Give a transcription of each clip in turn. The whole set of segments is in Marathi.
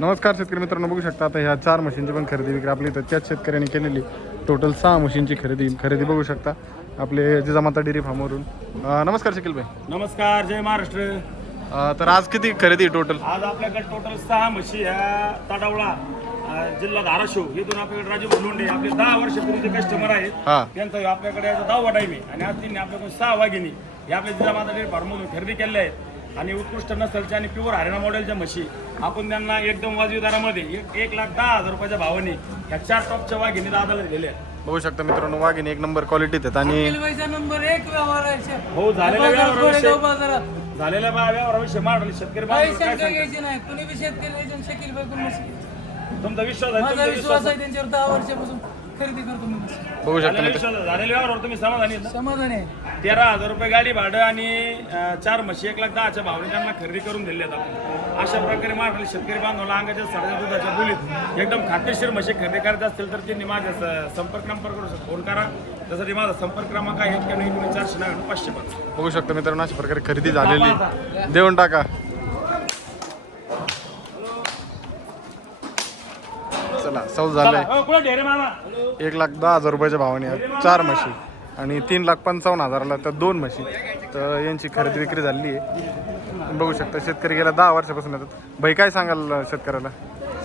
नमस्कार शेतकरी मित्रांनो, बघू शकता आता ह्या 4 मशीनची पण खरेदी विक्री आपली तर त्याच शेतकऱ्यांनी केलेली. टोटल 6 मशीनची खरेदी बघू शकता आपले जिजामाता डेअरी फार्मवरून. नमस्कार शकील भाई. नमस्कार, जय महाराष्ट्र. तर आज किती खरेदी टोटल? आज आपल्याकडे टोटल 6 म्हशी ह्या तडावळा जिल्हा धाराशिव इथून आपल्याकडे राजू लोंढे आपले 10 वर्षापूर्वीचे कस्टमर आहेत. त्यांचा आपल्याकडे 10वा टाईम आहे आणि आज त्यांनी आपल्याकडून 6 वाघिणी हे आपल्या जिजामाता डेअरी फार्ममधून खरेदी केल्या आहेत. आणि उत्कृष्ट नसलच्या आणि प्युअर हरियाणा मॉडेलच्या म्हशी आपण त्यांना एकदम वाजवी दरामध्ये 1,10,000 रुपयाच्या भावाने ह्या 4 टॉपच्या वाघिणी दादाला दिलेल्या आहेत. बघू शकता मित्रांनो, वाघिणी एक नंबर क्वालिटीत आहेत आणि नंबर 1 व्यवहाराचे हो झालेल्या व्यवहाराविषयी मांडले शेतकरी बांधव काय घ्यायचे नाही. कुणी बी शेतकरी शकील बाई कोण तुमचा विश्वास आहे, माझा तुमचा विश्वास आहे त्यांच्यावर 10 वर्षापासून खरेदी करतो मी. बघू शकता झालेल्या व्यवहारावर तुम्ही समाधानी आहेत ना? समाधान आहे. 13,000 रुपये गाडी भाडं आणि 4 म्हशी 1,10,000च्या भावाने त्यांना खरेदी करून दिले आहेत आपण. अशा प्रकारे महाराष्ट्रातील शेतकरी बांधवाला अंगाच्या साड्या दुधाच्या बोलीत एकदम खात्रीशीर म्हशी खरेदी करायचे असतील तर त्यांनी माझ्या संपर्क नंबरकडून फोन करा. त्यासाठी माझा संपर्क क्रमांक आहे 91,499,505. बघू शकता मित्रांनो, अशा प्रकारे खरेदी झालेली. देऊन टाका. चला, सौ झालंय. कुठे ढेरे मामा 1,10,000 रुपयाच्या भावाने 4 म्हशी आणि 3,55,000ला त्या 2 म्हशी. तर यांची खरेदी विक्री झाली आहे. बघू शकता शेतकरी गेल्या 10 वर्षापासून येतात. भाई काय सांगाल शेतकऱ्याला?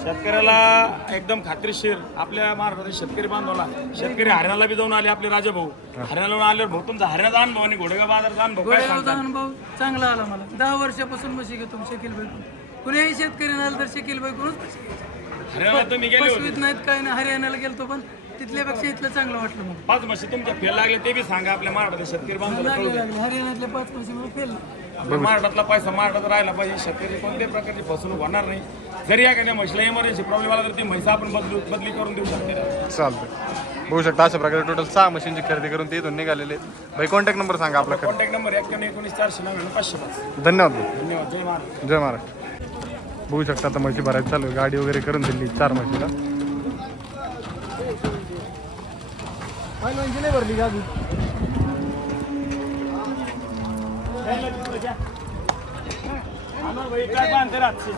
शेतकऱ्याला एकदम खात्रीशीर आपल्या महाराष्ट्रातील शेतकरी बांधवाला शेतकरी हरियाणाला बी जाऊन आले आपले राजे भाऊ. हरियाणाला आल्यावर भाऊ तुमचा हरियाणाचा अनुभव आणि घोडेगाव बाजारचा अनुभव काय सांगता? अनुभव चांगला आला मला. 10 वर्षापासून म्हशी घेतो शकील बाई. कुणीही शेतकरी आलं तर शकील बाई कोणच हरियाणाला तुम्ही गेले होते पशवीत नाहीत काय नाही. हरियाणाला गेलतो पण तिथल्यापेक्षा इथलं चांगलं वाटलं मला. 5 म्हशी तुमच्या फेल लागले ते बी सांगा आपल्या महाराष्ट्रातील शेतकरी बांधवाला कळू द्या. हरियाणातल्या 5 म्हशी मला फेल. आपल्या महाराष्ट्रातला पैसा महाराष्ट्रात राहिला पाहिजे. शेतकरी कोणत्याही प्रकारची फसवणूक होणार नाही. जरी एखाद्या म्हशीला इमर्जन्सी प्रॉब्लेम आला तर ती म्हैस आपण बदली करून देऊ शकते. चालतं. बघू शकता अशा प्रकारे टोटल 6 मशीनची खरेदी करून ते इथून निघालेले आहेत. भाई कॉन्टॅक्ट नंबर सांगा आपला. Contact number 91,19,499,505. धन्यवाद भाई. धन्यवाद. जय महाराष्ट्र. जय महाराष्ट्र. बघू शकता आता म्हशी भरायला चालू आहे. गाडी वगैरे करून दिली 4 म्हशीला. भरली गाडी काय बांधते रातची